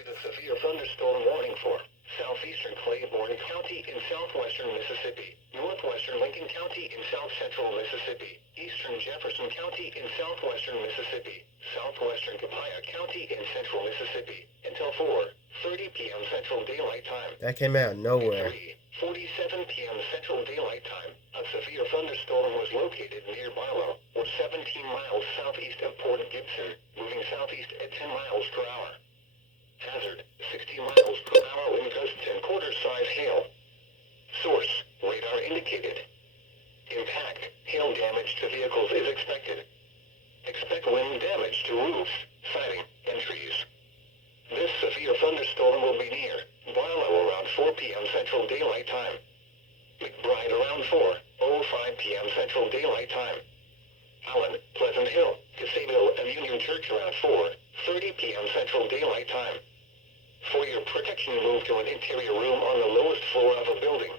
issued a severe thunderstorm warning for southeastern Claiborne County in southwestern Mississippi, northwestern Lincoln County in south-central Mississippi, eastern Jefferson County in southwestern Mississippi, southwestern Copiah County in central Mississippi, until 4:30 p.m. Central Daylight Time. That came out of nowhere. 3:47 p.m. Central Daylight Time, a severe thunderstorm was located near Bilo, or 17 miles southeast of Port Gibson, moving southeast at 10 miles per hour. Hazard, 60 miles per hour wind gusts and quarter-size hail. Source, radar indicated. Impact, hail damage to vehicles is expected. Expect wind damage to roofs, siding, and trees. This severe thunderstorm will be near Bilo around 4 p.m. Central Daylight Time. McBride around 4:05 p.m. Central Daylight Time. Allen, Pleasant Hill, Casino, and Union Church around 4:30 p.m. Central Daylight Time. For your protection, move to an interior room on the lowest floor of a building.